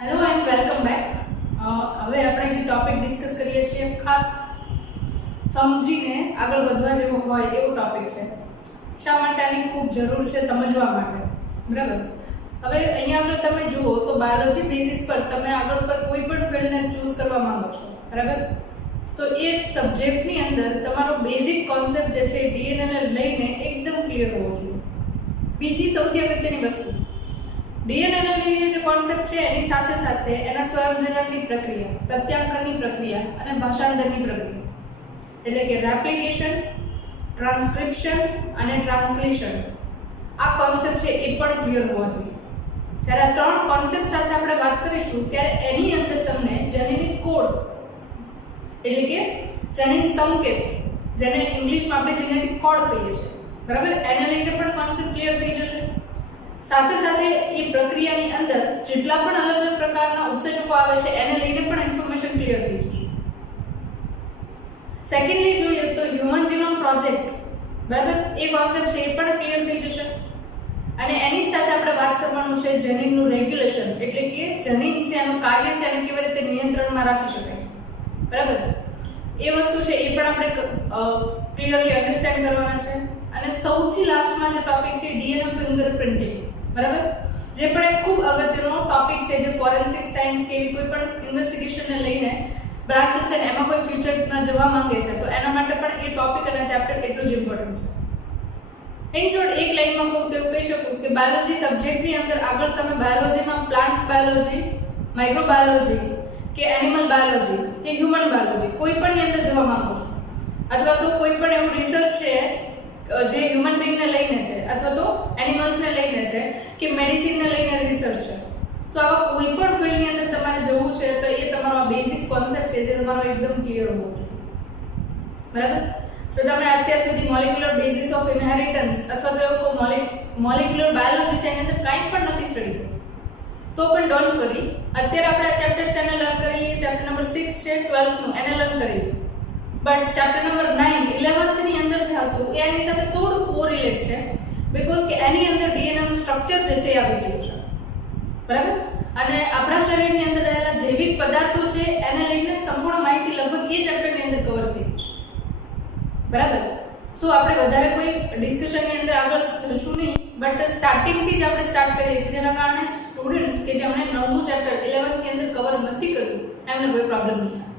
Hello and welcome back. હવે આપણે જે ટોપિક ડિસ્કસ કરીએ છીએ ખાસ સમજીને આગળ વધવા જેવો હોય એવો ટોપિક છે. શા માટે આની ખૂબ જરૂર છે સમજવા માટે, બરાબર? હવે અહીંયા આગળ તમે જુઓ તો બાયોલોજી બેઝિસ પર તમે આગળ પર કોઈ પણ ફિલ્ડને ચૂઝ કરવા માંગો છો, બરાબર? તો એ સબ્જેક્ટની અંદર તમારો બેઝિક કોન્સેપ્ટ જે છે ડીએનએ ને લઈને એકદમ ક્લિયર હોવો જોઈએ. બીજી સૌથી અગત્યની વસ્તુ, ડીએનએની જે કોન્સેપ્ટ છે એની સાથે સાથે એના સ્વયંજનનની પ્રક્રિયા, પ્રત્યાંકનની પ્રક્રિયા અને ભાષાંતરની પ્રક્રિયા, એટલે કે રેપ્લિકેશન, ટ્રાન્સક્રિપ્શન અને ટ્રાન્સલેશન, આ કોન્સેપ્ટ છે એ પણ ક્લિયર હોવા જોઈએ. જ્યારે આ ત્રણ કોન્સેપ્ટ સાથે આપણે વાત કરીશું ત્યારે એની અંદર તમને જનીનિક કોડ એટલે કે જનીન સંકેત, જેને ઇંગ્લિશમાં આપણે જેનેટિક કોડ કહીએ છીએ, બરાબર, એને લઈને પણ કોન્સેપ્ટ ક્લિયર થઈ જશે. સાથે સાથે એ પ્રક્રિયાની અંદર જેટલા પણ અલગ અલગ પ્રકારના ઉત્સેચકો આવે છે એને લઈને પણ ઇન્ફોર્મેશન ક્લિયર થઈ જશે. સેકન્ડલી જોઈએ તો હ્યુમન જીનોમ પ્રોજેક્ટ, બરાબર, એ કોન્સેપ્ટ છે એ પણ ક્લિયર થઈ જશે. અને એની જ સાથે આપણે વાત કરવાનું છે જનીનનું રેગ્યુલેશન, એટલે કે જનીન છે એનું કાર્ય છે અને કેવી રીતે નિયંત્રણમાં રાખી શકાય, બરાબર, એ વસ્તુ છે એ પણ આપણે ક્લિયરલી અન્ડરસ્ટેન્ડ કરવાના છે. અને સૌથી લાસ્ટમાં જે ટોપિક છે ડીએનએ ફિંગરપ્રિન્ટિંગ, બરાબર, જે પણ એક ખૂબ અગત્યનો ટોપિક છે જે ફોરેન્સિક સાયન્સ કે એવી કોઈ પણ ઇન્વેસ્ટિગેશનને લઈને બ્રાન્ચ છે ને એમાં કોઈ ફ્યુચરમાં જવા માંગે છે તો એના માટે પણ એ ટોપિક અને ચેપ્ટર એટલું જ ઇમ્પોર્ટન્ટ છે. ઇન શોર્ટ એક લાઈનમાં કહું તો એવું કહી શકું કે બાયોલોજી સબ્જેક્ટની અંદર આગળ તમે બાયોલોજીમાં પ્લાન્ટ બાયોલોજી, માઇક્રોબાયોલોજી કે એનિમલ બાયોલોજી કે હ્યુમન બાયોલોજી કોઈ પણની અંદર જવા માંગો છો, અથવા તો કોઈ પણ એવું રિસર્ચ છે જે હ્યુમન બીંગને લઈને છે અથવા તો એનિમલ્સને લઈને છે કે મેડિસિનને લઈને રિસર્ચ છે, તો આવા કોઈ પણ ફિલ્ડની અંદર તમારે જવું છે તો એ તમારો બેઝિક કોન્સેપ્ટ છે જે તમારો એકદમ ક્લિયર હોવો જોઈએ, બરાબર. જો તમે અત્યાર સુધી મોલેક્યુલર બેઝિસ ઓફ ઇનહેરિટન્સ અથવા તો એવું મોલેક્યુલર બાયોલોજી છે એની અંદર કંઈ પણ નથી સ્ટડી કર્યું તો પણ ડોન્ટ વરી, અત્યારે આપણે આ ચેપ્ટર છે એને લર્ન કરી લઈએ. ચેપ્ટર નંબર 6 છે 12th નું, એને લર્ન કરી લઈએ. બટ ચેપ્ટર નંબર 9 11th ની અંદર જે હતું એની સાથે થોડું કોરિલેટ છે, બીકોઝ કે એની અંદર ડીએનએ નું સ્ટ્રક્ચર જે છે એ આવી ગયું છે, બરાબર. અને આપણા શરીરની અંદર રહેલા જૈવિક પદાર્થો છે એને લઈને સંપૂર્ણ માહિતી લગભગ એ ચેપ્ટરની અંદર કવર થઈ ગઈ છે, બરાબર. સો આપણે વધારે કોઈ ડિસ્કશનની અંદર આગળ જશું નહીં, બટ સ્ટાર્ટિંગથી જ આપણે સ્ટાર્ટ કરીએ કે જેના કારણે સ્ટુડન્ટ્સ કે જેમણે 9મું ચેપ્ટર 11th ની અંદર કવર નથી કર્યું એમને કોઈ પ્રોબ્લેમ નહીં આવે,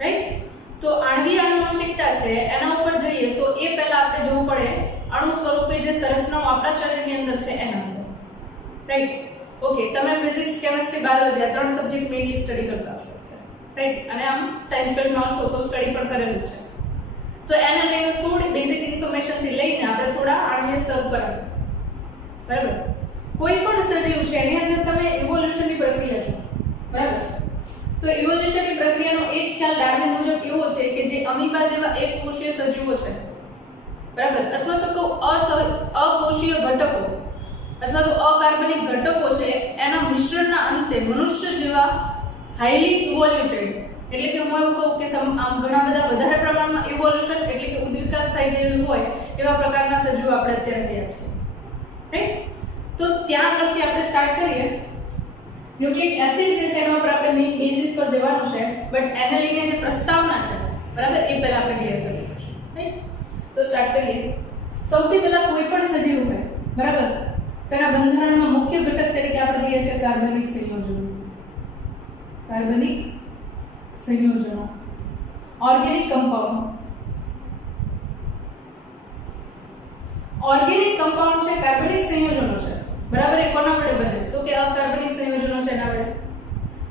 રાઈટ. તો આણ્વીય આનુવંશિકતા છે એના ઉપર જઈએ તો એ પહેલા આપણે જોવું પડે અણુ સ્વરૂપે જે સંરચનાઓ આપણા શરીરની અંદર છે એના અંદર, રાઈટ. ઓકે, તમે ફિઝિક્સ, કેમિસ્ટ્રી, બાયોલોજી આ ત્રણ સબ્જેક્ટ મેઇનલી સ્ટડી કરતા હશો, રાઈટ, અને આમ સાયન્સ ફિલ્ડમાં હશો તો સ્ટડી પણ કરેલું છે. તો એને લઈને થોડી બેઝિક ઇન્ફોર્મેશનથી લઈને આપણે થોડા આણ્વીય સ્તર ઉપર આવીએ, બરાબર. કોઈ પણ સજીવ છે એની અંદર તમે ઇવોલ્યુશનની પ્રક્રિયા છે, બરાબર છે. તો ઇવોલ્યુશનની પ્રક્રિયાનો એક ખ્યાલ ડાર્વિન મુજબ એવો છે કે જે અમીબા જેવા એક કોષીય સજીવો છે, બરાબર, અથવા તો કહું અકોષીય ઘટકો અથવા તો અકાર્બનિક ઘટકો છે એના મિશ્રણના અંતે મનુષ્ય જેવા હાઈલી ઇવોલ્યુટેડ, એટલે કે હું એવું કહું કે આમ ઘણા બધા વધારે પ્રમાણમાં ઇવોલ્યુશન એટલે કે ઉદ્વિકાસ થઈ ગયેલું હોય એવા પ્રકારના સજીવો આપણે અત્યારે રહ્યા છીએ, રાઈટ. તો ત્યાં આગળથી આપણે સ્ટાર્ટ કરીએ. ન્યુક્લિક એસિડ જે છે એના ઉપર આપણે મેઇન બેઝિસ પર જવાનું છે, બટ એને લઈને જે પ્રસ્તાવના છે, બરાબર, એ પહેલા આપણે ક્લિયર કરવી પડશે, રાઈટ. તો સ્ટાર્ટ કરીએ. સૌથી પહેલા કોઈ પણ સજીવ હોય, બરાબર, તો એના બંધારણમાં મુખ્ય ઘટક તરીકે આપણે કહીએ છીએ કાર્બનિક સંયોજનો. કાર્બનિક સંયોજનો, ઓર્ગેનિક કમ્પાઉન્ડ. ઓર્ગેનિક કમ્પાઉન્ડ છે કાર્બનિક સંયોજનો છે, બરાબર. એ કોના વડે બને તો કે અકાર્બનિક સંયોજનો છે એના વડે.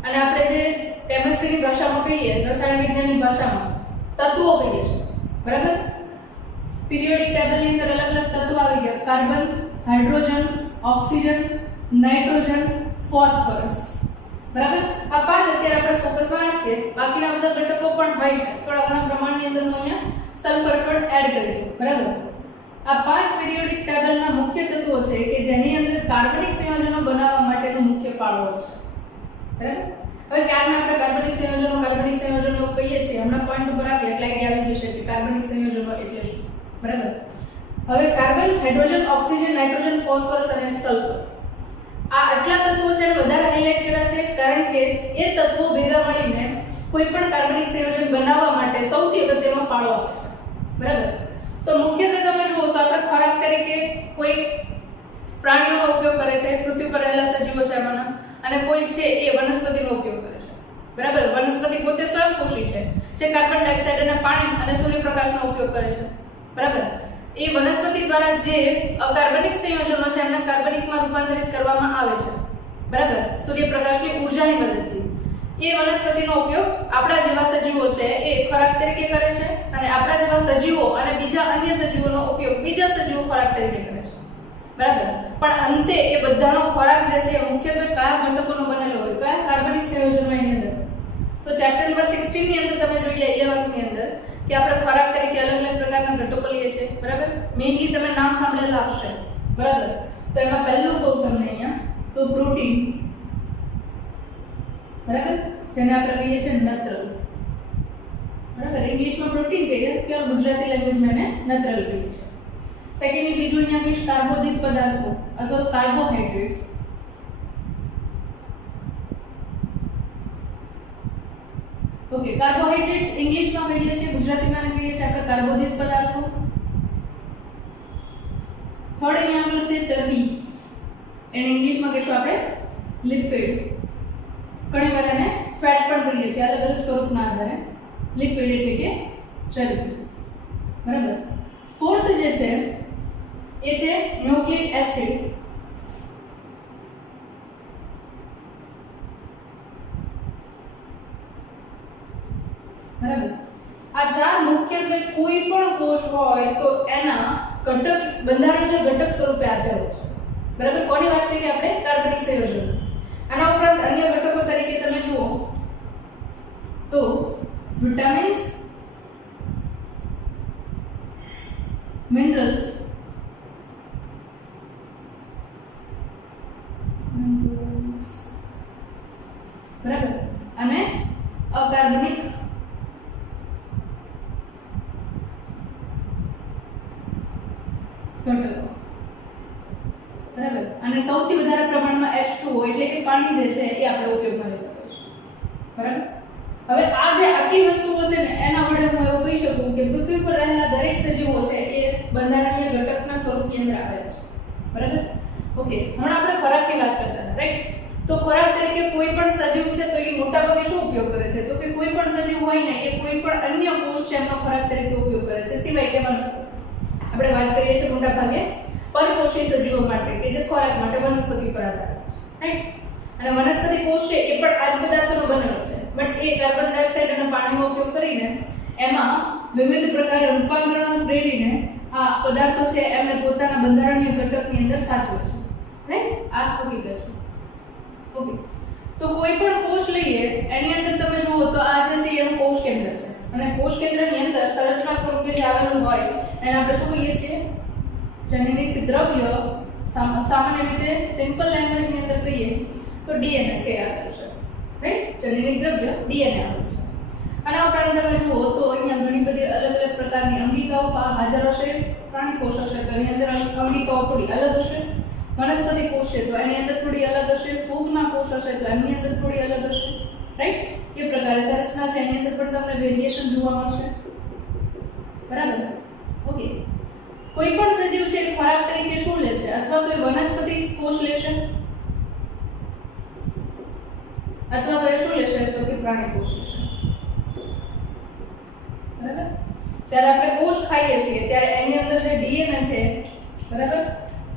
અને આપણે જે કેમિસ્ટ્રીની ભાષામાં કહીએ, રસાયણ વિજ્ઞાનની ભાષામાં તત્વો કહીએ છીએ, બરાબર. પીરિયોડિક ટેબલની અંદર અલગ અલગ તત્વો આવી ગયા: carbon, hydrogen, oxygen, nitrogen, phosphorus, બરાબર. આ પાંચ અત્યારે આપણે ફોકસમાં રાખીએ. બાકીના બધા ઘટકો પણ હોય છે, થોડા ઘણા પ્રમાણની અંદર હું અહીંયા સલ્ફર પણ એડ કરી દઉં, બરાબર. આ પાંચ પીરિયોડિક ટેબલના મુખ્ય તત્વો છે કે જેની અંદર કાર્બનિક સંયોજનો બનાવવા માટેનો મુખ્ય ફાળો છે, બરાબર. હવે ક્યારના આપણે કાર્બનિક સંયોજનો કહીએ છીએ, હમણાં પોઈન્ટ ઉપર આવીએ એટલે આઈડિયા આવી જશે કે કાર્બનિક સંયોજનો એટલે શું, બરાબર. હવે carbon, hydrogen, oxygen, nitrogen, phosphorus અને સલ્ફર, આ આટલા તત્વો છે વધારે હાઇલાઇટ કર્યા છે કારણ કે એ તત્વો ભેગા મળીને કોઈ પણ કાર્બનિક સંયોજન બનાવવા માટે સૌથી અગત્યનો ફાળો આપે છે બરાબર. તો મુખ્યત્વે તમે જુઓ તો આપણે ખોરાક તરીકે કોઈ પ્રાણીઓનો ઉપયોગ કરે છે, પૃથ્વી પર રહેલા સજીવો છે એમાંના, અને કોઈ છે એ વનસ્પતિનો ઉપયોગ કરે છે બરાબર. વનસ્પતિ પોતે સ્વયંપોષી છે, જે કાર્બન ડાયોક્સાઇડ અને પાણી અને સૂર્યપ્રકાશનો ઉપયોગ કરે છે બરાબર. એ વનસ્પતિ દ્વારા જે અકાર્બનિક સંયોજનો છે એમને કાર્બનિકમાં રૂપાંતરિત કરવામાં આવે છે બરાબર, સૂર્યપ્રકાશની ઊર્જાની મદદથી. એ વનસ્પતિનો ઉપયોગ આપણા જેવા સજીવો છે એ ખોરાક તરીકે કરે છે, અને આપણા જેવા સજીવો અને બીજા અન્ય સજીવોનો ઉપયોગ બીજા સજીવો ખોરાક તરીકે કરે છે બરાબર. પણ અંતે એ બધાનો ખોરાક જે છે મુખ્યત્વે કયા ઘટકોનો બનેલો હોય, કયા કાર્બનિક સંયોજનો એની અંદર. તો ચેપ્ટર નંબર 16 ની અંદર તમે જોઈ લે 11th ની અંદર કે આપણે ખોરાક તરીકે અલગ અલગ પ્રકારના ઘટકો લઈએ છીએ બરાબર. મેઇનલી તમે નામ સાંભળેલા હશે બરાબર. તો એમાં પહેલું કહું તમને અહીંયા તો પ્રોટીન બરાબર, જેને આપણે કહીએ છીએ નત્રલ બરાબર. ઇંગ્લિશમાં પ્રોટીન કહીએ કે ગુજરાતી લેંગ્વેજમાં એને નત્રલ કહીએ છીએ. સેકન્ડલી બીજું અહીંયા કહીશ કાર્બોદિત પદાર્થો અથવા કાર્બોહાઈડ્રેટ્સ. ઓકે, કાર્બોહાઈડ્રેટ્સ ઇંગ્લિશમાં કહીએ છીએ, ગુજરાતીમાં એને કહીએ છીએ આપણે કાર્બોદિત પદાર્થો. થર્ડ અહીંયા આગળ છે ચરબી, એને ઇંગ્લિશમાં કહીશું આપણે લિપિડ. ઘણી વાર એને ફેટ પણ કહીએ છીએ, અલગ અલગ સ્વરૂપના આધારે. લિપિડ એટલે કે ચરબી બરાબર. ફોર્થ જે છે એ છે ન્યુક્લિક એસિડ બરાબર. આ ચાર મુખ્યત્વે કોઈ પણ કોષ હોય તો એના ઘટક બંધારણીય ઘટક સ્વરૂપે હાજર હોય છે બરાબર. કોની વાત કરીએ આપણે? કાર્બનિક સંયોજન. આના ઉપરાંત અન્ય ઘટકો તરીકે તમે જુઓ તો વિટામિન્સ, મિનરલ્સ, બરાબર, અને અકાર્બનિક ઘટકો બરાબર. અને સૌથી વધારે પ્રમાણમાં H2O એટલે કે પાણી જે છે એ આપણે ઉપયોગમાં લેતા હોઈએ છીએ બરાબર. હવે આ જે આટલી વસ્તુઓ છે ને એના વડે હું એવું કહી શકું કે પૃથ્વી પર રહેલા દરેક સજીવો છે એ બંધારણીય ઘટકના સ્વરૂપની અંદર આવેલા છે બરાબર. ઓકે, હમણાં આપણે ખોરાકની વાત કરતા હતા રાઈટ. તો ખોરાક તરીકે કોઈ પણ સજીવ છે તો એ મોટાભાગે શું ઉપયોગ કરે છે? તો કે કોઈ પણ સજીવ હોય ને એ કોઈ પણ અન્ય કોષ છે એમનો ખોરાક તરીકે ઉપયોગ કરે છે, સિવાય કે વનસ્પતિ. આપણે વાત કરીએ છીએ મોટાભાગે પરપોષી સજીવો માટે કે જે ખોરાક માટે વનસ્પતિ પર આધારિત છે રાઈટ. અને વનસ્પતિ કોષ છે એ પણ આ જ પદાર્થોનો બનેલો છે, બટ એ કાર્બન ડાયોક્સાઇડ અને પાણીનો ઉપયોગ કરીને એમાં વિવિધ પ્રકારે રૂપાંતરણો પ્રેરીને આ પદાર્થો છે એમને પોતાના બંધારણીય ઘટકની અંદર સાચવે છે રાઈટ. આ હકીકત છે. ઓકે, તો કોઈ પણ કોષ લઈએ એની અંદર તમે જુઓ તો આ જે છે એનું કોષ કેન્દ્ર છે, અને કોષ કેન્દ્રની અંદર સંરચના સ્વરૂપે જે આવેલું હોય એને આપણે શું કહીએ છીએ? જનીનિક દ્રવ્ય. સામાન્ય રીતે સિમ્પલ લેંગ્વેજની અંદર કહીએ તો ડીએનએ છે આવેલું છે રાઈટ. જનીનિક દ્રવ્ય ડીએનએ આવેલું છે. આના ઉપરાંત તમે જુઓ તો અહીંયા ઘણી બધી અલગ અલગ પ્રકારની અંગિકાઓ હાજર હશે. પ્રાણી કોષ હશે તો એની અંદર અંગિકાઓ થોડી અલગ હશે. વનસ્પતિ કોષ છે તો એની અંદર થોડી અલગ હશે. ફૂગના કોષ હશે તો એની અંદર થોડી અલગ હશે રાઈટ. એ પ્રકારે સંરચના છે એની અંદર પણ તમને વેરિએશન જોવા મળશે બરાબર. ઓકે, કોઈ પણ સજીવ છે એ ખોરાક તરીકે શું લે છે? અથવા તો એ વનસ્પતિ કોષ લેશે, અથવા તો એ શું લેશે? તો કે પ્રાણી કોષ લેશે બરાબર. જ્યારે આપણે કોષ ખાઈએ છીએ ત્યારે એની અંદર જે ડીએનએ છે બરાબર,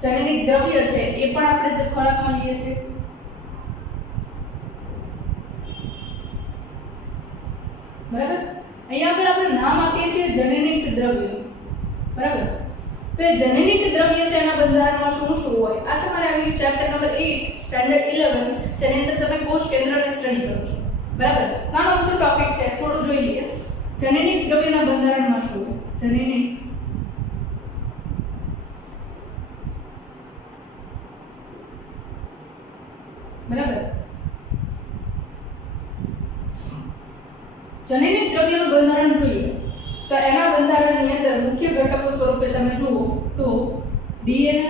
જનીનિક દ્રવ્ય છે એ પણ આપણે જે ખોરાકમાં લઈએ છીએ બરાબર. અહીંયા આગળ આપણે નામ આપીએ છીએ જનીનિક દ્રવ્ય બરાબર. તો એ જનીનિક દ્રવ્ય છે એના બંધારણમાં શું શું હોય આ તમારે આવી ચેપ્ટર નંબર 8 સ્ટાન્ડર્ડ 11 જેની અંદર તમે કોષ કેન્દ્રને સ્ટડી કરો છો બરાબર. નાનો મોટો ટોપિક છે, થોડું જોઈ લઈએ. જનીનિક દ્રવ્યના બંધારણમાં શું હોય? જનીનિક બરાબર. જનીનિક દ્રવ્યનું બંધારણ જોઈએ તો એના બંધારણની અંદર મુખ્ય ઘટકો સ્વરૂપે તમે જુઓ તો ડીએનએ,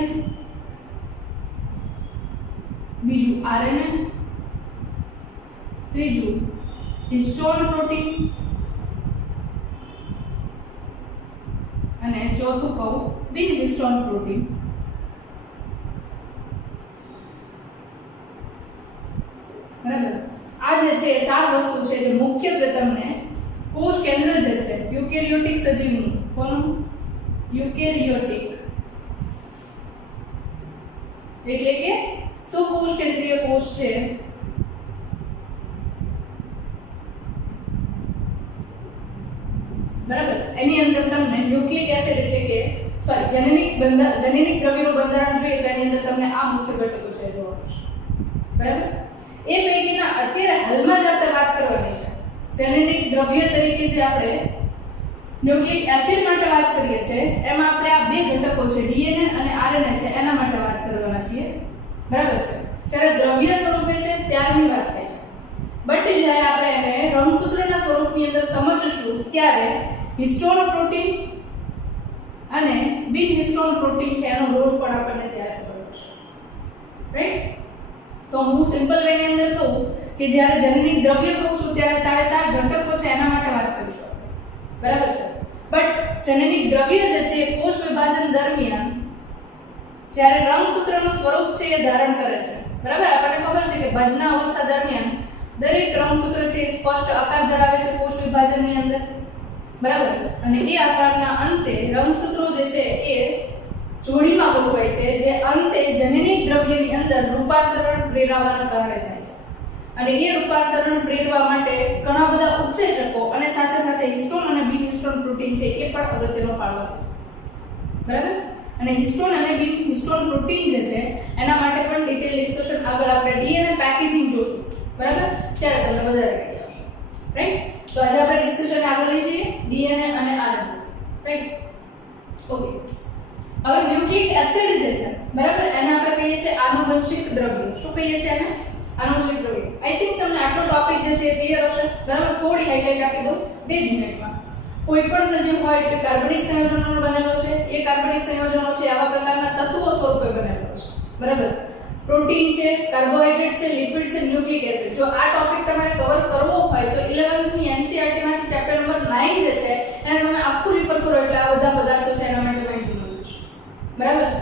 હિસ્ટોન પ્રોટીન અને ચોથું કહું બિન હિસ્ટોન પ્રોટીન. બરાબર. આ જે છે એ ચાર વસ્તુ છે જે મુખ્યત્વે તમને કોષ કેન્દ્ર જે છે યુકેરિયોટિક સજીવનું કોનું યુકેરિયોટિક એટલે કે સુકોષ કેન્દ્રીય કોષ છે બરાબર. એની અંદર તમને ન્યુક્લિક એસિડ એટલે કે જનનિક દ્રવ્યનું બંધારણ જોઈએ તો એની અંદર તમને આ મુખ્ય ઘટકો છે જોવા મળશે. બરાબર. એ પૈકીના અત્યારે હાલમાં જ આપણે વાત કરવાની છે જનનિક દ્રવ્ય તરીકે જે આપણે ન્યુક્લિક એસિડ માટે વાત કરીએ છીએ એમાં આપણે આ બે ઘટકો છે ડીએનએ અને આરએનએ છે એના માટે વાત કરવાના છીએ. બરાબર છે. જ્યારે દ્રવ્ય સ્વરૂપે છે ત્યારની વાત થાય છે. બટ જ્યારે આપણે એને રંગસૂત્રના સ્વરૂપની અંદર સમજશું ત્યારે હિસ્ટોન પ્રોટીન અને બિન હિસ્ટોન પ્રોટીન છે એનો રોલ પણ આપણને ત્યારે ખબર પડશે. રાઈટ. તો હું સિમ્પલ વે ની અંદર કહું કે જ્યારે જનનિક દ્રવ્ય કહું છું ત્યારે ચારે ચાર ઘટકો છે એના માટે વાત કરીશું. બરાબર છે. બટ જનનિક દ્રવ્ય જે છે કોષ વિભાજન દરમિયાન જ્યારે રંગસૂત્રનું સ્વરૂપ છે એ ધારણ કરે છે. બરાબર. આપણને ખબર છે કે ભજના અવસ્થા દરમિયાન દરેક રંગસૂત્ર છે એ સ્પષ્ટ આકાર ધરાવે છે કોષ વિભાજનની અંદર. બરાબર. અને એ આકારના અંતે રંગસૂત્રો જે છે એ જોડીમાં ગોઠવાય છે જે અંતે જનનિક દ્રવ્યની અંદર રૂપાંતરણ પ્રેરાવાના કારણે થાય છે. અને એ રૂપાંતરણ પ્રેરવા માટે ઘણા બધા ઉત્સેચકો અને સાથે સાથે હિસ્ટોન અને બિન હિસ્ટોન પ્રોટીન છે એ પણ અગત્યનો ફાળો આપે છે. બરાબર. અને હિસ્ટોન અને બિન હિસ્ટોન પ્રોટીન જે છે એના માટે પણ ડિટેલ ડિસ્કશન આગળ આપણે ડીએનએ પેકેજિંગ જોશું. બરાબર. ત્યારે તમને વધારે આઈડિયા આવશે. રાઈટ. તો આજે આપણે ડિસ્કશન આગળ લઈ જઈએ ડીએનએ અને આરએનએ. રાઈટ. ઓકે. હવે ન્યુક્લિક એસિડ જે છે બરાબર એને આપણે કહીએ છીએ આનુવંશિક દ્રવ્ય. શું કહીએ છીએ એને? આનુવંશિક દ્રવ્ય. આઈ થિંક તમને આટલો ટોપિક જે છે ક્લિયર હશે. બરાબર. થોડી હાઇલાઇટ આપી દઉં 2 મિનિટમાં. કોઈ પણ સજીવ હોય તો કાર્બનિક સંયોજનોનો બનેલો છે. એ કાર્બનિક સંયોજનો છે આવા પ્રકારના તત્વો સ્વરૂપે બનેલો છે. બરાબર. પ્રોટીન છે, કાર્બોહાઈડ્રેટ છે, લિપિડ છે, ન્યુક્લિક એસિડ. જો આ ટોપિક તમારે કવર કરવો હોય તો 11th ની એનસીઈઆરટી માંથી ચેપ્ટર નંબર 9 જે છે એને તમે આખું રિફર કરો એટલે આ બધા પદાર્થો છે એના માટે માહિતી મળી જશે. બરાબર છે.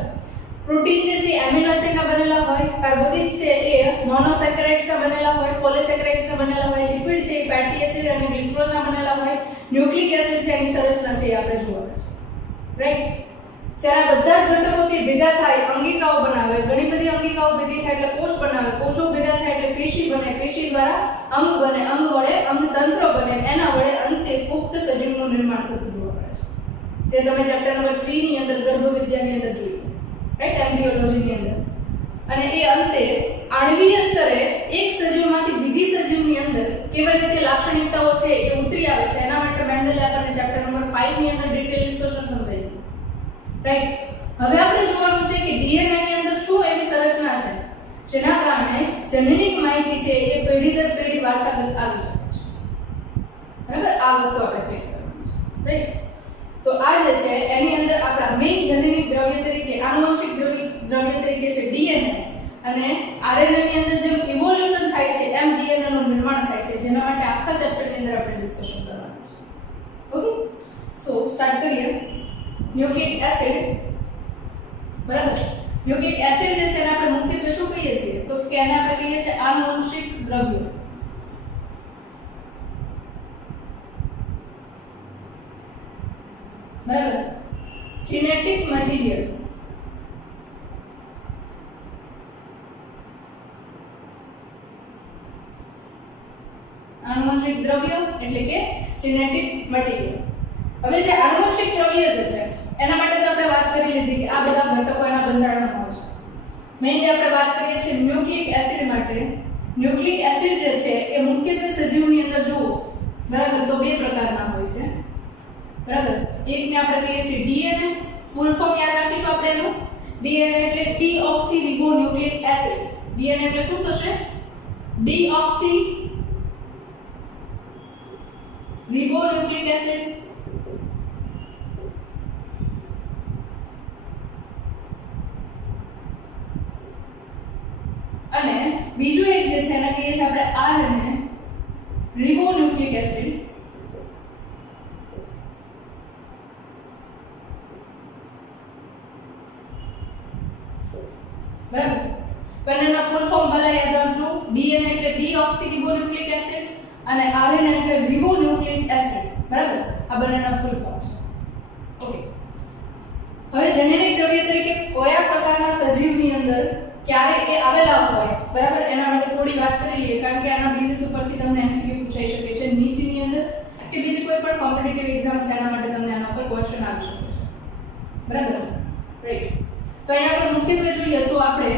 પ્રોટીન જે છે એમિનો એસિડના બનેલા હોય, કાર્બોદિત છે એ મોનોસેકેરાઇડ્સના બનેલા હોય, પોલિસેકેરાઇડ્સના બનેલા હોય, લિપિડ છે એ ફેટી એસિડ અને ગ્લિસરોલના બનેલા હોય, ન્યુક્લિક એસિડ છે એની સંરચના છે એ આપણે જોવાના છે. રાઈટ. જ્યારે બધા જ ઘટકો છે ભેગા થાય અંગિકાઓ બનાવે. ઘણી બધી અંગિકાઓ ભેગી થાય એટલે કોષ બનાવે. કોષો ભેગા થાય એટલે પેશી બને. પેશી દ્વારા અંગ બને. અંગ વડે અંગતંત્ર બને. એના વડે અંતે પુખ્ત સજીવનું નિર્માણ થતું જોવા મળે છે. જે તમે ચેપ્ટર નંબર 3 ની અંદર ગર્ભવિદ્યાની અંદર જોયું. રાઈટ. એમ્બ્રિયોલોજીની અંદર. અને એ અંતે આણ્વીય સ્તરે એક સજીવમાંથી બીજી સજીવની અંદર કેવી રીતે લાક્ષણિકતાઓ છે એ ઉતરી આવે છે એના માટે મેન્ડલે આપણને ચેપ્ટર નંબર 5 ની અંદર ડિટેલ ડિસ્કશન સમજાવ્યું. રાઈટ. હવે આપણે જોવાનું છે કે ડીએનએ ની અંદર શું એવી સંરચના છે જેના કારણે જનનિક માહિતી છે એ પેઢી દર પેઢી વારસાગત આવી શકે છે. બરાબર. આ વસ્તુ આપણે ક્લિયર કરવાની છે. રાઈટ. તો આ જે છે એની અંદર આપણા મેઇન જનનિક દ્રવ્ય તરીકે આનુવંશિક દ્રવ્ય તરીકે છે ડીએનએ અને આરએનએ ની અંદર જેમ ઇવોલ્યુશન થાય છે એમ ડીએનએ નું નિર્માણ થાય છે જેના માટે આખા ચેપ્ટર ની અંદર આપણે ડિસ્કશન કરવાનું છે. ઓકે. સો સ્ટાર્ટ કરીએ. Nucleic acid. બરાબર. ન્યુક્લિક એસિડ જે છે એને આપણે મુખ્યત્વે શું કહીએ છીએ તો કે એને આપણે કહીએ છીએ આનુવંશિક દ્રવ્ય. બરાબર. Genetic material. આનુવંશિક દ્રવ્ય એટલે કે જેનેટિક મટીરીયલ. હવે જે આનુવંશિક દ્રવ્ય જે છે એના માટે તો આપણે વાત કરી લીધી કે આ બધા ઘટકો એના બંધારણમાં હોય છે. મેઇનલી આપણે વાત કરીએ છીએ ન્યુક્લિક એસિડ માટે. ન્યુક્લિક એસિડ જે છે એ મુખ્યત્વે સજીવની અંદર જુઓ બરાબર તો 2 પ્રકારના હોય છે. બરાબર. એકને આપણે કહીએ છીએ ડીએનએ. ફૂલ ફોર્મ યાદ રાખીશું આપણે એનું. ડીએનએ એટલે ડીઓક્સીરિબોન્યુક્લિક એસિડ. ડીએનએ એટલે શું થશે? ડીઓક્સીરિબોન્યુક્લિક એસિડ. અને બીજું એક જે છે એને કહીએ છીએ આપણે આરએનએ રિબોન્યુક્લિક એસિડ બરાબર. બંનેના ફૂલ ફોર્મ ભલે યાદ રાખજો. DNA એટલે ડીઓક્સીરિબોન્યુક્લિક એસિડ અને RNA એટલે રિબોન્યુક્લિક એસિડ. બરાબર. આ બંનેના ફૂલ ફોર્મ છે. ઓકે. હવે જેનેરિક દ્રવ્ય તરીકે કયા પ્રકારના સજીવની અંદર ક્યારે એ આવેલા હોય, બરાબર, એના માટે થોડી વાત કરી લઈએ, કારણ કે આના બેઝિસ ઉપરથી તમને MCQ પૂછાઈ શકે છે નીટની અંદર કે બીજી કોઈ પણ કોમ્પિટિટિવ એક્ઝામ છે એના માટે તમને આના પર ક્વેશ્ચન આવી શકે છે. બરાબર, રાઈટ. તો અહીંયા આપણે મુખ્યત્વે જોઈએ તો આપણે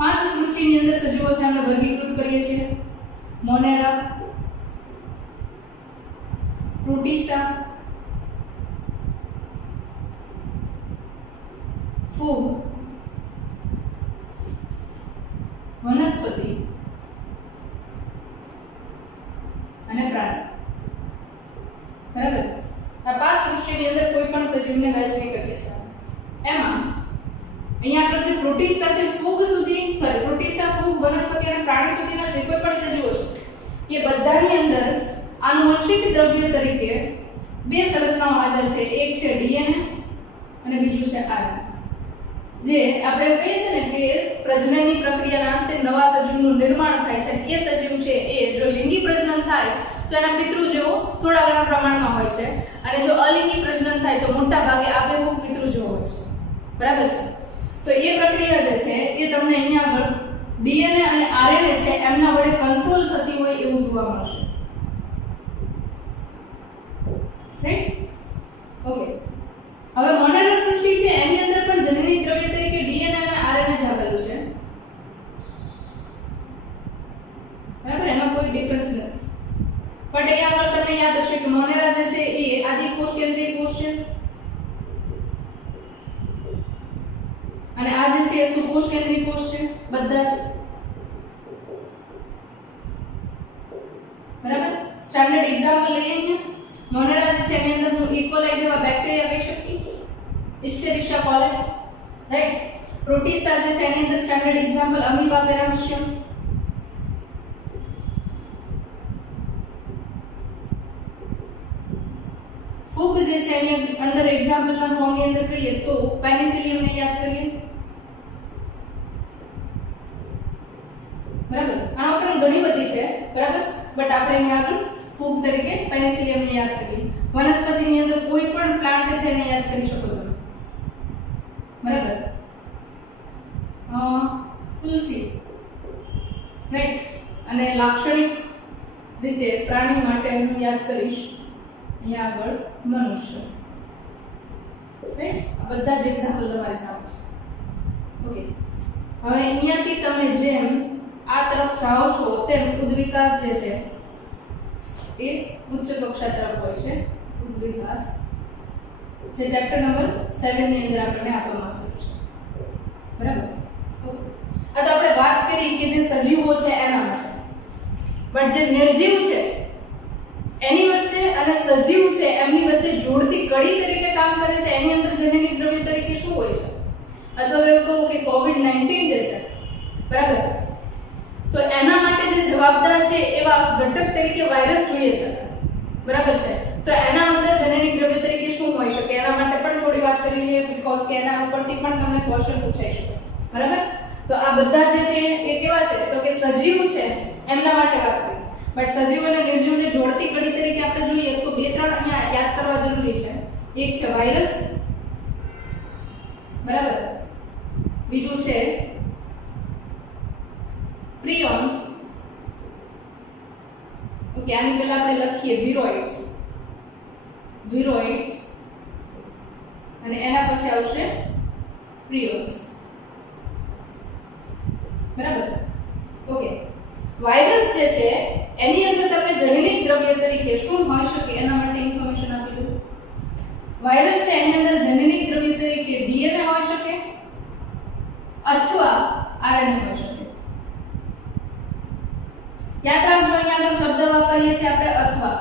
5 સૃષ્ટિની અંદર સજીવો છે એમને વર્ગીકૃત કરીએ છીએ. મોનેરા, પ્રોટિસ્ટા, ફૂગ, વનસ્પતિ અને પ્રાણી. બરાબર. આ 5 સૃષ્ટિની અંદર કોઈ પણ સજીવને વહેંચણી કરીએ છીએ. એમાં અહીંયા આગળ જે પ્રોટિસ્ટાથી ફૂગ સુધી, પ્રોટિસ્ટા, ફૂગ, વનસ્પતિ અને પ્રાણી સુધીના જે કોઈ પણ સજીવો છે એ બધાની અંદર આનુવંશિક દ્રવ્ય તરીકે 2 સંરચનાઓ હાજર છે. એક છે DNA અને બીજું છે RNA. જે આપણે કહીએ છીએ ને કે પ્રજનનની પ્રક્રિયાના અંતે નવા સજીવનું નિર્માણ થાય છે. એ સજીવ છે એ જો લિંગી પ્રજનન થાય તો એના પિતૃ જેવો થોડા ઘણા પ્રમાણમાં હોય છે, અને જો અલિંગી પ્રજનન થાય તો મોટા ભાગે આબેહૂબ પિતૃ જેવો હોય છે. બરાબર છે. તો એ પ્રક્રિયા જે છે એ તમને અહીંયા આગળ DNA અને RNA છે એમના વડે કંટ્રોલ થતી હોય એવું જોવા મળશે. રાઈટ? ઓકે. હવે મોનેરા સૃષ્ટિ છે એની અંદર પણ જનની દ્રવ્ય તરીકે DNA અને RNA જ આવેલું છે. બરાબર, એમાં કોઈ ડિફરન્સ નથી. બટ અહીંયા આગળ તમને યાદ હશે કે મોનેરા જે છે એ આદિકોષ કેન્દ્રીય કોષ છે અને આ જે છે એ સુકોષ કેન્દ્રીય કોષ છે. બધા જ બરાબર. સ્ટાન્ડર્ડ એક્ઝામ્પલ લઈએ અહીંયા. મોનેરા જે છે એની અંદર હું ઇકોલાઈ જેવા બેક્ટેરિયા કહી શકતી, ઇસ્ચેરિશિયા કોલે, રાઈટ. પ્રોટિસ્ટા જે છે એની અંદર સ્ટાન્ડર્ડ એક્ઝામ્પલ અમીબા, પેરામીશિયમ. ફૂગ જે છે એની અંદર એક્ઝામ્પલના ફોર્મની અંદર કહીએ તો પેનિસિલિયમ ને યાદ કરીએ. બરાબર. આના ઉપર ઘણી બધી છે, બરાબર, બટ આપણે અહીંયા આગળ ફૂગ તરીકે પેનિસિલિયમ ને યાદ કરીએ. વનસ્પતિની અંદર કોઈ પણ પ્લાન્ટ છે એને યાદ કરી શકો તમે. બરાબર. તુલસી, રાઈટ. અને લાક્ષણિક રીતે પ્રાણી માટે હું યાદ કરીશ અહીંયા આગળ મનુષ્ય. રાઈટ. આ બધા જ એક્ઝામ્પલ તમારી સામે છે. ઓકે. હવે અહીંયાથી તમે જેમ આ તરફ જાઓ છો તેમ ઉદ્વિકાસ જે છે એ ઉચ્ચ કક્ષા તરફ હોય છે. ઉદ્વિકાસ જે ચેપ્ટર નંબર 7 ની અંદર આપણને આપવામાં આવ્યું છે. બરાબર. આ તો આપણે વાત કરી કે જે સજીવો છે એના માટે, બટ જે નિર્જીવ છે એની વચ્ચે અને સજીવ છે એમની વચ્ચે જોડતી કડી તરીકે કામ કરે છે એની અંદર જનની દ્રવ્ય તરીકે શું હોય છે? અથવા તો એવું કહું કે COVID-19 જે છે, બરાબર, તો એના માટે જે જવાબદાર છે એવા ઘટક તરીકે વાયરસ જોઈએ છે. બરાબર છે. તો એના અંદર જેનેરિક દ્રવ્ય તરીકે શું હોઈ શકે એના માટે પણ થોડી વાત કરી લઈએ, બીકોઝ કે એના ઉપરથી પણ તમને ક્વેશ્ચન પૂછાઈ શકે. બરાબર. તો આ બધા જે છે એ કેવા છે તો કે સજીવ છે એમના માટે વાત કરી. બટ સજીવ અને નિર્જીવને જોડતી કડી તરીકે આપણે જોઈએ તો 2-3 અહીંયા યાદ કરવા જરૂરી છે. એક છે વાયરસ, બરાબર, બીજું છે પ્રિયોન્સ. ઓકે, આની પહેલા આપણે લખીએ વિરોઇડ્સ, વિરોઇડ્સ, અને એના પછી આવશે પ્રિયોન્સ. બરાબર. ઓકે. વાયરસ જે છે એની અંદર તમે જનીનિક દ્રવ્ય તરીકે શું હોઈ શકે એના માટે ઇન્ફોર્મેશન આપી દઉં. વાયરસ છે એની અંદર જનીનિક દ્રવ્ય તરીકે DNA હોઈ શકે અથવા RNA હોઈ શકે. યાદ રાખજો અહીંયા આગળ શબ્દ વાપરીએ છીએ આપણે અથવા.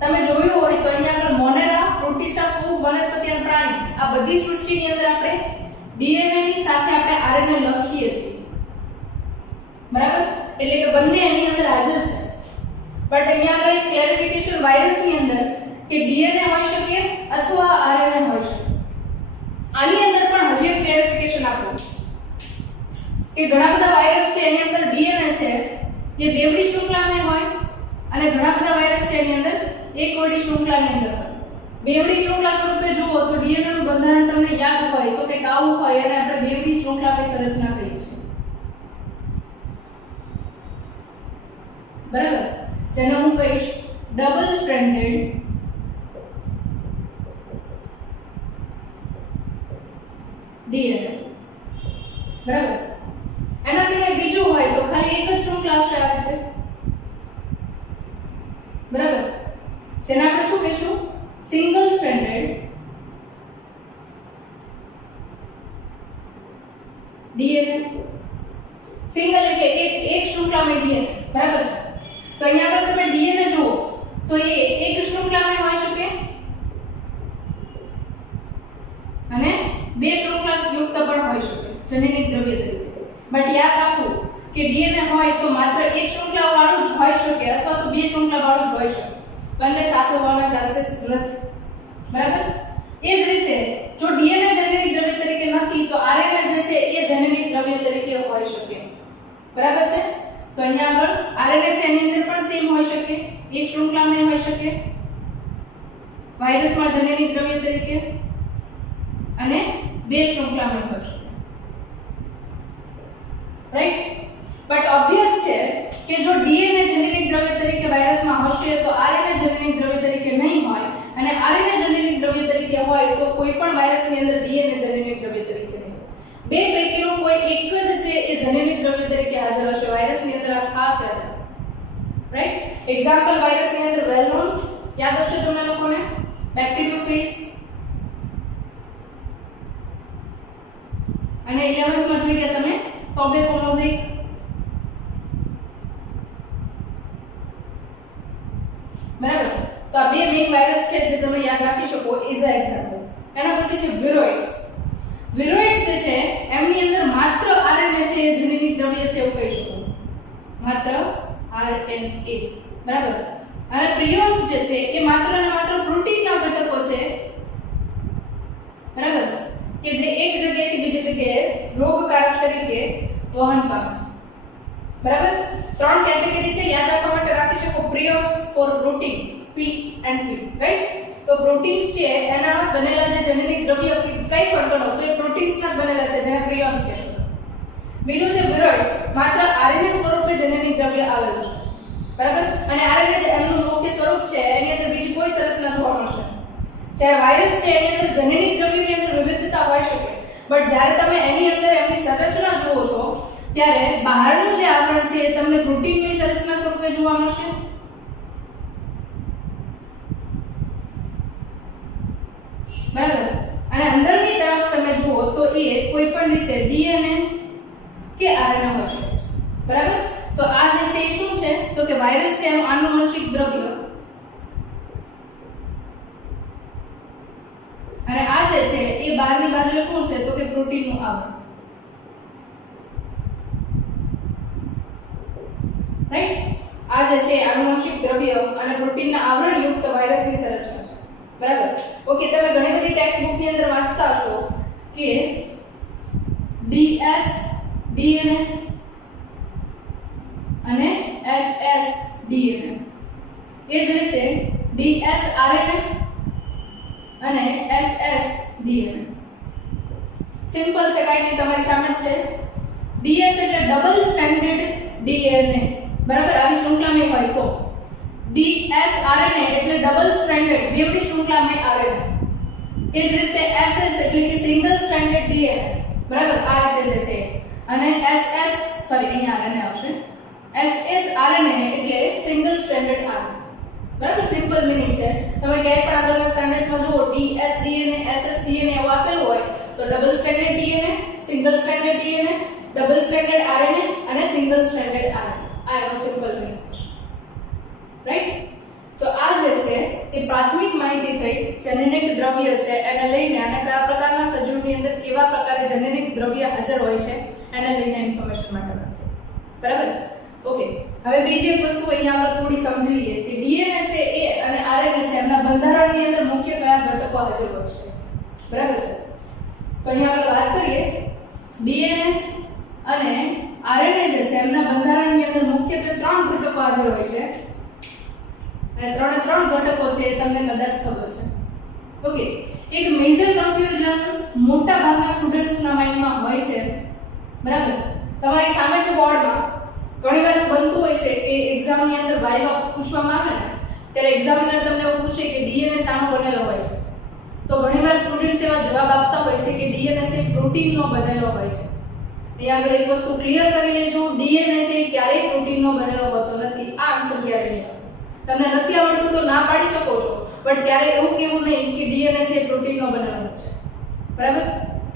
તમે જોયું હોય તો અહીંયા આગળ મોનેરા, પ્રોટિસ્ટા, ફૂગ, વનસ્પતિ અને પ્રાણી આ બધી સૃષ્ટિની અંદર આપણે DNA ની સાથે આપણે RNA લખીએ છીએ. બરાબર. એટલે કે બંને એની અંદર હાજર છે. બટ અહીંયા આગળ એક ક્લેરિફિકેશન વાયરસની અંદર કે ડીએનએ હોઈ શકે અથવા આરએનએ હોઈ શકે. આની અંદર પણ હજી એક ક્લેરિફિકેશન આપું કે ઘણા બધા વાયરસ છે એની અંદર ડીએનએ છે એ બેવડી શૃંખલામાં હોય અને ઘણા બધા વાયરસ છે એની અંદર એકવડી શૃંખલાની અંદર હોય. બેવડી શૃંખલા સ્વરૂપે જુઓ તો ડીએનએ નું બંધારણ તમને યાદ હોય તો કંઈક આવું હોય અને આપણે બેવડી શૃંખલાની સંરચના કહીએ છીએ. બરાબર, જેને હું કહીશ ડબલ સ્ટ્રેન્ડેડ ડીએનએ. બરાબર, એના સિવાય બીજું હોય તો ખાલી એક જ શૃંખલા હશે આ રીતે. બરાબર, જેને આપણે શું કહીશું સિંગલ સ્ટ્રેન્ડેડ ડીએનએ. સિંગલ એટલે એક શૃંખલામાં ડીએનએ. બરાબર છે, તો અહીંયા આગળ તમે ડીએનએ જુઓ તો એ એક શૃંખલામાં હોઈ શકે અને બે શૃંખલા યુક્ત પણ હોઈ શકે જનીનિક દ્રવ્ય તરીકે. બટ યાદ રાખવું કે ડીએનએ હોય તો માત્ર એક શૃંખલા વાળું જ હોઈ શકે અથવા તો બે શૃંખલા વાળું જ હોઈ શકે, બંને સાથે હોવાના ચાન્સીસ નથી. બરાબર, એ જ રીતે જો ડીએનએ જનીનિક દ્રવ્ય તરીકે નથી તો આરએનએ જે છે એ જનીનિક દ્રવ્ય તરીકે હોઈ શકે. બરાબર છે, તો અહીંયા આગળ આરએનએ છે એની અંદર પણ સેમ હોઈ શકે, એક શૃંખલામાં હોઈ શકે વાયરસમાં જનીનિક દ્રવ્ય તરીકે અને બે શૃંખલામાં હોઈ શકે. રાઈટ, બટ ઓબ્વિયસ છે કે જો ડીએનએ જનીનિક દ્રવ્ય તરીકે વાયરસમાં હશે તો આરએનએ જનીનિક દ્રવ્ય તરીકે નહીં હોય અને આરએનએ જનીનિક દ્રવ્ય તરીકે હોય તો કોઈ પણ વાયરસની અંદર ડીએનએ જનીનિક દ્રવ્ય તરીકે નહીં. બે પૈકીનું કોઈ એક જ છે એ જનીનિક દ્રવ્ય તરીકે હાજર હશે વાયરસની અંદર. આ ખાસ યાદ રાખો. રાઈટ, એક્ઝામ્પલ વાયરસની અંદર વેલ નોન યાદ હશે તમને લોકોને બેક્ટેરિયોફેજ અને 11th માં જોઈ ગયા તમે ટોબેકો મોઝેઇક. બરાબર, તો આ બે મેઇન વાયરસ છે જે તમે યાદ રાખી શકો એઝ અ એક્ઝામ્પલ. એના પછી છે વિરોઇડ્સ. વિરોઇડ્સ જે છે એમની અંદર માત્ર આરએનએ છે એ જનીનિક દ્રવ્ય છે એવું કહી શકો, માત્ર આરએનએ. બરાબર, અને પ્રિયોન્સ જે છે એ માત્ર અને માત્ર પ્રોટીનના ઘટકો છે. બરાબર, કે જે એક જગ્યાએથી બીજી જગ્યાએ રોગકારક તરીકે વહન પામે છે. બરાબર, ત્રણ કેટેગરી છે યાદ રાખવા માટે રાખી શકો. Prions for protein P and P. Right, તો પ્રોટીન્સ છે એના બનેલા જે જનીનિક દ્રવ્ય કઈ પણ ગણો તો એ પ્રોટીન્સના જ બનેલા છે જેને પ્રિયોન્સ કહેશો. બીજું છે વિરોઇડ્સ, માત્ર આરએનએ સ્વરૂપે જનીનિક દ્રવ્ય આવેલું છે. બરાબર, અને આરએનએ જે એમનું મુખ્ય સ્વરૂપ છે એની અંદર બીજી કોઈ સંરચના જોવા મળશે. જ્યારે વાયરસ છે એની અંદર જનીનિક દ્રવ્યની અંદર વિવિધતા હોઈ શકે, બટ જ્યારે તમે એની અંદર એમની સંરચના જુઓ છો ત્યારે બહારનું જે આવરણ છે એ તમને પ્રોટીનની સંરચના સ્વરૂપે જોવા મળશે. બરાબર, અને અંદરની તરફ તમે જુઓ તો એ કોઈ પણ રીતે ડીએનએ કે આરએનએ હોઈ શકે છે. બરાબર, તો આ જે છે એ શું છે તો કે વાયરસ છે એનું આનુવંશિક દ્રવ્ય અને આ જે છે એ બહારની બાજુએ શું છે તો કે પ્રોટીનનું આવરણ. રાઈટ, આ જે છે આનુવંશિક દ્રવ્ય અને પ્રોટીનના આવરણ યુક્ત વાયરસની સંરચના છે. બરાબર, ઓકે, તમે ઘણી બધી ટેક્સ્ટ બુક ની અંદર વાંચતા હશો કે ડીએસ ડીએનએ અને એસએસ ડીએનએ, એ જ રીતે ડીએસ આરએનએ અને એસએસ ડીએનએ. સિમ્પલ છે, કાઈ નહીં, તમારી સામે જ છે. ડીએસ એટલે ડબલ સ્ટ્રેન્ડેડ ડીએનએ. બરાબર, આવી શૃંખલામાં હોય તો ડીએસ આરએનએ એટલે ડબલ સ્ટ્રેન્ડેડ બેવડી શૃંખલામાં આરએનએ. એ જ રીતે એસએસ એટલે કે સિંગલ સ્ટ્રેન્ડેડ ડીએનએ. બરાબર, આ રીતે જે છે. અને એસએસ સોરી અહીંયા આરએનએ આવશે. એસએસ આરએનએ એટલે સિંગલ સ્ટ્રેન્ડેડ આરએનએ. બરાબર, સિમ્પલ મીનિંગ છે. તમે ક્યાંય પણ આગળના સ્ટાન્ડર્ડ્સમાં જુઓ ડીએસ ડીએનએ એસએસ ડીએનએ એવું આપેલું હોય તો double stranded DNA, single stranded DNA, double stranded RNA અને સિંગલ સ્ટ્રેન્ડેડ આરએનએ. આ એનો સિમ્પલ મીનિંગ છે. રાઈટ, તો આ જે છે એ પ્રાથમિક માહિતી થઈ જનીનિક દ્રવ્ય છે એને લઈને અને કયા પ્રકારના સજીવની અંદર કેવા પ્રકારે જનીનિક દ્રવ્ય હાજર હોય છે એને લઈને ઇન્ફોર્મેશન માટે વાત. બરાબર, ઓકે, હવે બીજી એક વસ્તુ અહીંયા આપણે થોડી સમજી લઈએ કે ડીએનએ છે એ અને આરએનએ છે એમના બંધારણની અંદર મુખ્ય કયા ઘટકો હાજર હોય છે. બરાબર છે? તો અહીંયા આપણે વાત કરીએ ડીએનએ અને આરએનએ જે છે એમના બંધારણની અંદર મુખ્યત્વે 3 ઘટકો હાજર હોય છે. અને ત્રણ ઘટકો છે એ તમને કદાચ ખબર છે. ઓકે, એક મેજર કન્ફ્યુઝન મોટા ભાગના સ્ટુડન્ટ્સના માઇન્ડમાં હોય છે. બરાબર? તમારી સામે છે બોર્ડમાં ઘણીવાર એવું બનતું હોય છે કે એક્ઝામની અંદર વાઇવા પૂછવામાં આવે ને ત્યારે એક્ઝામિનર તમને એવું પૂછે કે ડીએનએ શાનો બનેલો હોય છે. તો ઘણીવાર સ્ટુડન્ટ્સ એવા જવાબ આપતા હોય છે કે ડીએનએ છે પ્રોટીનનો બનેલો હોય છે. અહીંયા આગળ એક વસ્તુ ક્લિયર કરી લેજો, ડીએનએ છે ક્યારેય પ્રોટીનનો બનેલો હોતો નથી. આ આન્સર ક્યારે નહીં આવે. તમને નથી આવડતું તો ના પાડી શકો છો, બટ ત્યારે એવું કેવું નહીં કે ડીએનએ છે પ્રોટીનનો બનેલો છે. બરાબર?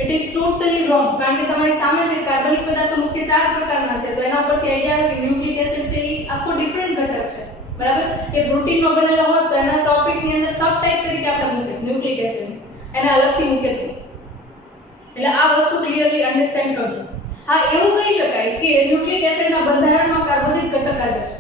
It is totally wrong. કારણ કે તમારી સામે જે કાર્બનિક પદાર્થો મુખ્ય 4 પ્રકારના છે, તો એના પરથી આઈડિયા આવે કે ન્યુક્લિક એસિડ છે એ આખો ડિફરન્ટ ઘટક છે. બરાબર? એ પ્રોટીનનો બનેલો હોત તો એના ટોપિકની અંદર સબ ટાઈપ તરીકે આપણે મૂકે ન્યુક્લિક એસિડ, એને અલગથી મૂકે. એટલે આ વસ્તુ ક્લિયરલી અન્ડરસ્ટેન્ડ કરજો. હા, એવું કહી શકાય કે ન્યુક્લિક એસિડના બંધારણમાં કાર્બોદિત ઘટક હાજર છે.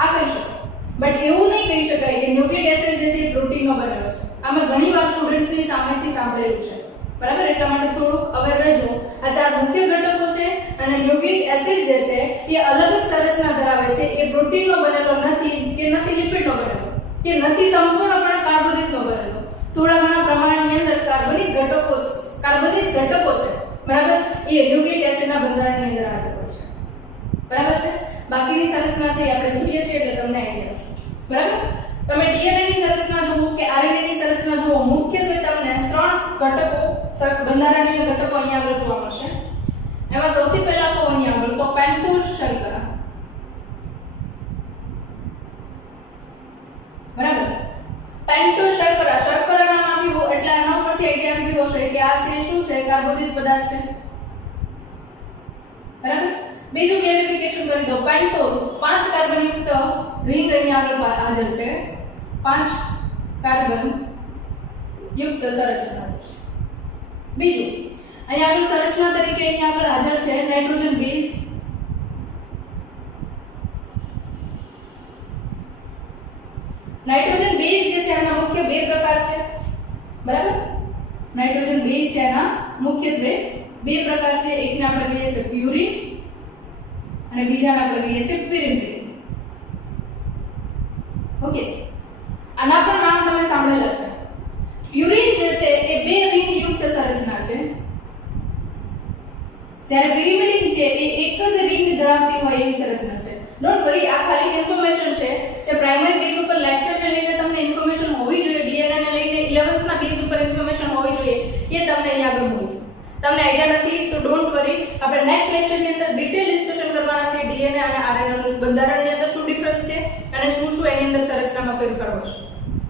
આ કહી શકાય. બટ એવું નહીં કહી શકાય કે ન્યુક્લિક એસિડ જે છે એ પ્રોટીનનો બનેલો છે. આમે ઘણીવાર સ્ટુડન્ટ્સની સામેથી સાંભળેલું છે. બરાબર? એટલા માટે થોડુંક અવેર રહેજો. આ 4 મુખ્ય ઘટકો છે અને ન્યુક્લિક એસિડ જે છે એ અલગ જ સંરચના ધરાવે છે. એ પ્રોટીનનો બનેલો નથી કે નથી લિપિડનો બનેલો કે નથી સંપૂર્ણપણે કાર્બોદિતનો બનેલો. થોડા ઘણા પ્રમાણની અંદર કાર્બોદિત ઘટકો છે. બરાબર? એ ન્યુક્લિક એસિડના બંધારણની અંદર હાજર હોય છે. બરાબર છે? બાકીની સંરચના છે આપણે જોઈએ છીએ એટલે તમને આઈડિયા આવશે. બરાબર? તમે ડીએનએ ની સંરચના જુઓ કે આરએનએ ની સંરચના જુઓ, મુખ્યત્વે તમને 3 ઘટકો બંધારણીય ઘટકો અહીંયા આગળ જોવા મળશે. એમાં સૌથી પહેલા તો અહીંયા આગળ તો પેન્ટોઝ શર્કરા. બરાબર? પેન્ટોઝ શર્કરા, શર્કરા નામ આપ્યું એટલે આના પરથી આઈડિયા આવી ગયો હશે કે આ છે શું છે, કાર્બોદિત પદાર્થ છે. બરાબર? બીજું ક્લેરિફિકેશન કરી દો. પેન્ટોઝ 5 કાર્બન યુક્ત રિંગ અહીંયા આગળ હાજર છે. 5 કાર્બન યુક્ત સંરચના છે. બીજું અહીંયા આગળ સંરચના તરીકે અહીંયા આગળ હાજર છે નાઇટ્રોજન બેઝ. નાઇટ્રોજન બેઝ જે છે એના મુખ્ય 2 પ્રકાર છે. બરાબર? નાઇટ્રોજન બેઝ છે એના મુખ્યત્વે 2 પ્રકાર છે. એકને આપણે કહીએ છીએ પ્યુરિન અને બીજાને આપણે કહીએ છીએ પિરિમિડિન. ઓકે, આના પણ નામ તમે સાંભળેલા છે. પ્યુરિન જે છે એ 2 રિંગ યુક્ત સંરચના છે, જ્યારે પિરિમિડિન છે એ એક જ રિંગ ધરાવતી હોય એવી સંરચના છે. ડોન્ટ વરી, આ ખાલી ઇન્ફોર્મેશન છે જે પ્રાઇમરી બેઝ ઉપર લેક્ચરને લઈને તમને ઇન્ફોર્મેશન હોવી જોઈએ, ડીએનએ ને લઈને 11th ના બેઝ ઉપર ઇન્ફોર્મેશન હોવી જોઈએ, એ તમને અહીંયા આગળ મળું છું. તમને આઈડિયા નથી તો ડોન્ટ વરી, આપણે નેક્સ્ટ લેક્ચરની અંદર ડિટેલ ડિસ્કશન કરવાના છે ડીએનએ અને આરએનએ નું બંધારણની અંદર શું ડિફરન્સ છે અને શું શું એની અંદર સંરચનામાં ફેરફાર હોય છે.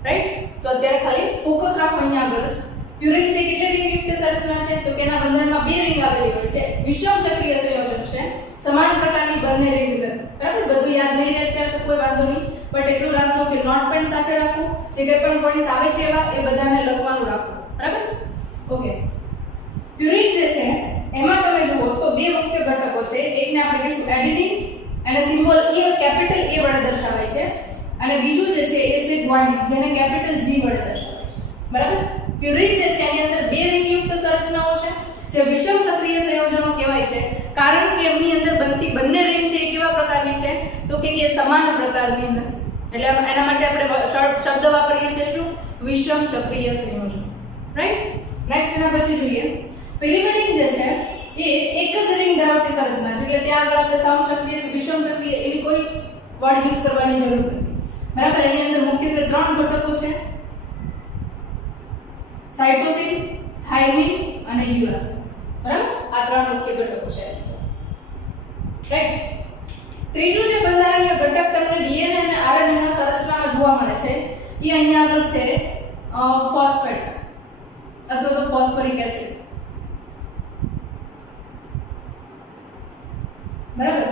રાઈટ? તો અત્યારે ખાલી ફોકસ રાખો અહીંયા આગળ. પ્યુરિન છે કેટલી રિંગ યુક્ત સંરચના છે તો કે એના બંધારણમાં 2 રિંગ આવેલી હોય છે. વિષમ ચક્રીય સંયોજન છે. સમાન પ્રકારની બંને રિંગ નથી. બરાબર? બધું યાદ નહીં રહે અત્યારે તો કોઈ વાંધો નહીં, બટ એટલું રાખજો કે નોટ પેન સાથે રાખવું, જે કંઈ પણ પોઈન્ટ્સ આવે છે એવા એ બધાને લખવાનું રાખવું. બરાબર? ઓકે, પ્યુરિન જે છે એમાં તમે જુઓ તો 2 મુખ્ય ઘટકો છે. એકને આપણે કહીશું એડિનિન, એને સિમ્બોલ E કેપિટલ A વડે દર્શાવાય છે, અને બીજું જે છે એ છે ગ્વાનિન, જેને કેપિટલ G વડે દર્શાવાય છે. બરાબર? પ્યુરિન જે છે એની અંદર 2 રિંગ યુક્ત સંરચનાઓ છે જે વિષમ સક્રિય સંયોજનો કહેવાય છે, કારણ કે એમની અંદર બનતી બંને રિંગ છે એ કેવા પ્રકારની છે તો કે એ સમાન પ્રકારની નથી. એટલે એના માટે આપણે શબ્દ વાપરીએ છીએ શું? વિષમ ચક્રીય સંયોજન. રાઈટ? નેક્સ્ટ એના પછી જોઈએ પિરિમિડિન જે છે એ એક જ રિંગ ધરાવતી સંરચના છે, એટલે ત્યાં આગળ આપણે સમ ચક્રીય કે વિષમ ચક્રીય એવી કોઈ વર્ડ યુઝ કરવાની જરૂર નથી. બરાબર? એની અંદર મુખ્યત્વે 3 ઘટકો છે, સાઇટોસિન, થાઇમિન અને યુરાસિલ. બરાબર? આ 3 મુખ્ય ઘટકો છે. રાઈટ? ત્રીજું જે બંધારણીય ઘટક તમને ડીએનએ અને આરએનએ ના સંરચનામાં જોવા મળે છે એ અહીંયા આગળ છે ફોસ્ફેટ અથવા તો ફોસ્ફરિક એસિડ. બરાબર?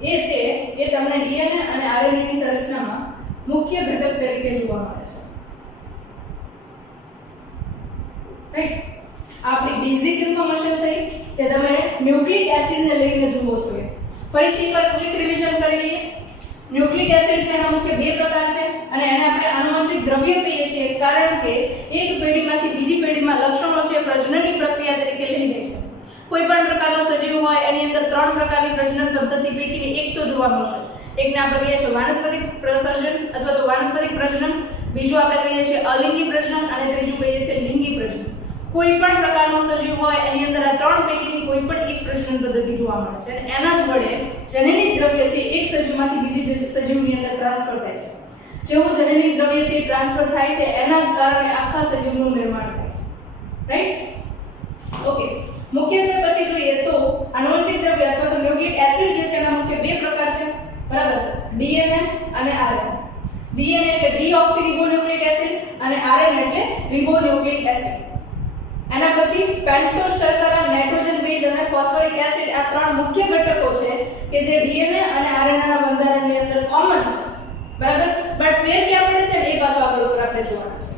એ છે એ તમને ડીએનએ અને આરએનએ ની સંરચનામાં મુખ્ય ઘટક તરીકે જોવા મળે છે. રાઈટ? આપણી બેઝિક ઇન્ફોર્મેશન થઈ જે તમે ન્યુક્લિક એસિડ ને લઈને જુઓ છો. ફરીથી એકવાર ક્વિક રિવિઝન કરી લઈએ. ન્યુક્લિક એસિડ છે એના મુખ્ય બે પ્રકાર છે અને એને આપણે આનુવંશિક દ્રવ્ય કહીએ છીએ કારણ કે એક પેઢીમાંથી બીજી પેઢીમાં લક્ષણો છે પ્રજનનની પ્રક્રિયા તરીકે લઈ જાય છે. કોઈ પણ પ્રકારનો સજીવ હોય એની અંદર ત્રણ પ્રકારની પ્રજનન પદ્ધતિ પૈકીની એક તો જોવા મળશે. એકને આપણે કહીએ છીએ વાનસ્પતિક પ્રસર્જન અથવા તો વાનસ્પતિક પ્રજનન, બીજું આપણે કહીએ છીએ અલિંગી પ્રજનન અને ત્રીજું કહીએ છીએ લિંગી પ્રજનન. કોઈ પણ પ્રકારનો સજીવ હોય એની અંદર આ ત્રણ પૈકીની કોઈ પણ એક પ્રજનન પદ્ધતિ જોવા મળે છે અને એના જ વડે જનનિક દ્રવ્ય છે એક સજીવમાંથી બીજી સજીવની અંદર ટ્રાન્સફર થાય છે. જેવું જનનિક દ્રવ્ય છે ટ્રાન્સફર થાય છે એના જ કારણે આખા સજીવનું નિર્માણ થાય છે. રાઈટ? ઓકે. મુખ્યત્વે પછી જોઈએ તો આનુવંશિક દ્રવ્ય અથવા તો ન્યુક્લિક એસિડ જે છે એના મુખ્ય બે પ્રકાર છે. બરાબર? ડીએનએ અને આરએનએ. ડીએનએ એટલે ડીઓક્સીરિબોન્યુક્લિક એસિડ અને આરએનએ એટલે રિબોન્યુક્લિક એસિડ. એના પછી પેન્ટોઝ શર્કરા, નાઇટ્રોજન બેઝ અને ફોસ્ફોરિક એસિડ આ ત્રણ મુખ્ય ઘટકો છે કે જે ડીએનએ અને આરએનએ ના બંધારણની અંદર કોમન છે. બરાબર? બટ ફેર ક્યાં પડે છે એ પાછો આગળ ઉપર આપણે જોવાના છે.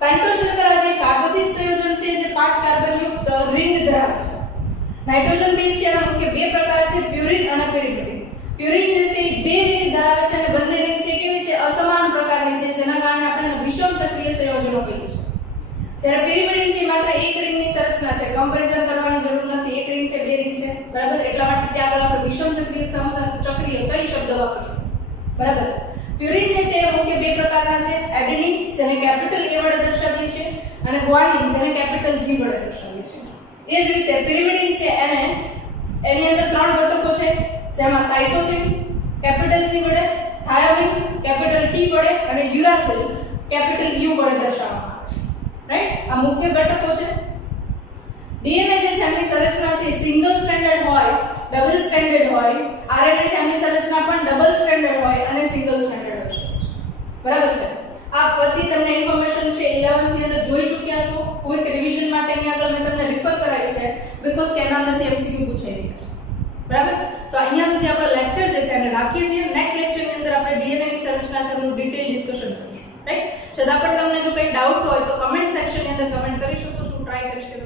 પેન્ટોઝ શર્કરા જે કાર્બોદિત સંયોજન છે જે 5 કાર્બનયુક્ત રિંગ ધરાવે છે. નાઇટ્રોજન બેઝ છે એના મુખ્ય બે પ્રકાર છે પ્યુરિન અને પેરિમિડિન. પ્યુરિન જે છે એ બે રિંગ ધરાવે છે અને બંને રિંગ છે કેવી છે અસમાન પ્રકારની છે જેના કારણે આપણે વિષમ ચક્રીય સંયોજનો કહીએ છીએ. જ્યારે પેરિમિડિન છે માત્ર એક રિંગની સંરચના છે, કમ્પેરિઝન કરવાની જરૂર નથી. એક રિંગ છે બે રિંગ છે. બરાબર? એટલા માટે ત્યાં આગળ આપણે વિષમ ચક્રીય કઈ શબ્દ વાપરશું. બરાબર? પ્યુરિન જે છે એ મુખ્ય બે પ્રકારના છે. એડેનિન જેને કેપિટલ A વડે દર્શાવીએ છીએ અને ગ્વાનિન જેને કેપિટલ G વડે દર્શાવીએ છીએ. એ જ રીતે પેરિમિડિન છે એની અંદર ત્રણ ઘટકો છે જેમાં સાઇટોસિન કેપિટલ C વડે, થાયોમિન કેપિટલ T વડે અને યુરાસિલ કેપિટલ U વડે દર્શાવવામાં આવે છે. રાઈટ? આ મુખ્ય ઘટકો છે. ડીએનએ જે છે એની સંરચના છે સિંગલ સ્ટ્રેન્ડેડ હોય, ડબલ સ્ટ્રેન્ડેડ હોય. આરએનએ છે એની સંરચના પણ ડબલ સ્ટ્રેન્ડેડ હોય અને સિંગલ સ્ટ્રેન્ડેડ હોય છે. બરાબર છે? આ પછી તમને ઇન્ફોર્મેશન છે 11th ની અંદર જોઈ ચૂક્યા છો. ક્વિક રિવિઝન માટે અહીંયા આગળ મેં તમને રિફર કરાવી છે બીકોઝ કે એના અંદરથી એમસીક્યુ પૂછાઈ રહ્યા છે. બરાબર? તો અહીંયા સુધી આપણો લેક્ચર જે છે એને રાખીએ છીએ. નેક્સ્ટ લેક્ચરની અંદર આપણે ડીએનએ ની સંરચના છે એનું ડિટેલ ડિસ્કશન કરીશું. રાઈટ? છતાં પણ તમને જો કંઈ ડાઉટ હોય તો કમેન્ટ સેક્શનની અંદર કમેન્ટ કરી શકો છો. ટ્રાય કરીશ કે